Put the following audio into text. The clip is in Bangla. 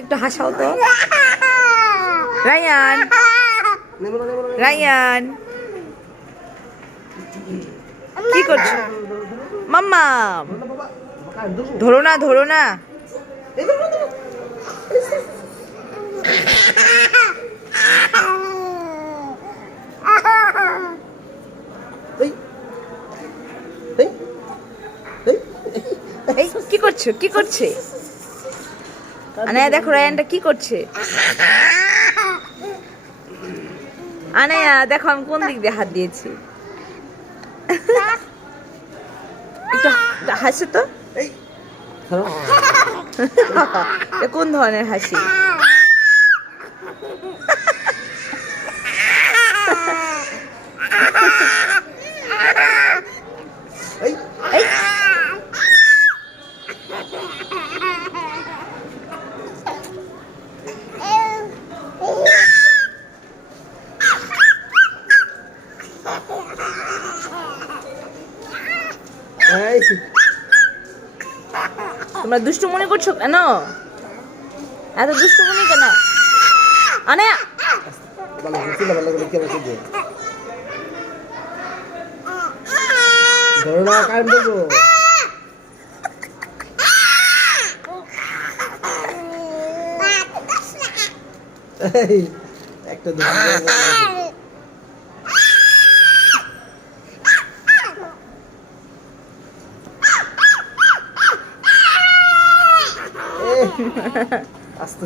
একটু হাসাও তো। রায়ান, রায়ান কি করছো? মাম্মা ধরো না, ধরো না। এই কি করছো, কি করছে? আনায়া দেখো রায়ানটা কি করছে। আনায়া দেখো আমি কোন দিক দিয়ে হাত দিয়েছি। একটু হাসো তো। কোন ধরনের হাসি? তোমরা দুষ্টু মনে করছো কেন? এত দুষ্টু মনে কেন? আনায়া ধরো না, কারেন্ট দেবো। একটা আস্তে